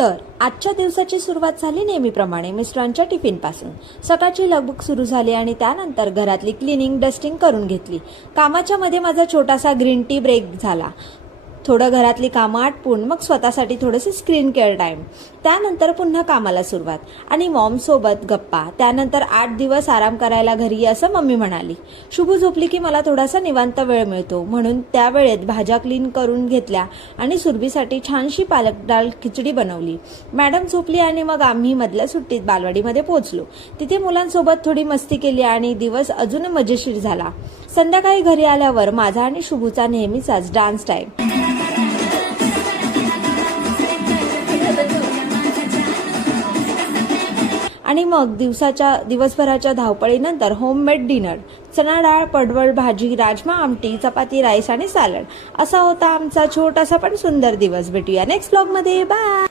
तर आजच्या दिवसाची सुरुवात झाली नेहमीप्रमाणे मिस्टरांच्या टिफिनपासून। सकाळची लगबग सुरू झाली आणि त्यानंतर घरातली क्लिनिंग डस्टिंग करून घेतली। कामाच्या मध्ये माझा छोटासा ग्रीन टी ब्रेक झाला। थोडं घरातली कामं आटपून मग स्वतःसाठी थोडंसं स्क्रीन केअर टाइम, त्यानंतर पुन्हा कामाला सुरुवात आणि मॉम सोबत गप्पा। त्यानंतर 8 दिवस आराम करायला घरी असं मम्मी म्हणाली। शुभू झोपली की मला थोडासा निवांत वेळ मिळतो, म्हणून त्या वेळेत भाज्या क्लीन करून घेतल्या आणि सुरभीसाठी छानशी पालक डाळ खिचडी बनवली। मॅडम झोपली आणि मग आम्ही मधल्या सुट्टीत बालवाडीमध्ये पोहोचलो। तिथे मुलांसोबत थोडी मस्ती केली आणि दिवस अजून मजेशीर झाला। संध्याकाळी घरी आल्यावर माझा आणि शुभूचा नेहमीचाच डान्स टाइम आणि मग दिवसभराच्या धावपळीनंतर होममेड डिनर, चणा डाळ, पडवळ भाजी, राजमा आमटी, चपाती, राईस आणि सॅलड असा होता आमचा छोटासा पण सुंदर दिवस। भेटूया नेक्स्ट व्लॉग मध्ये, बाय।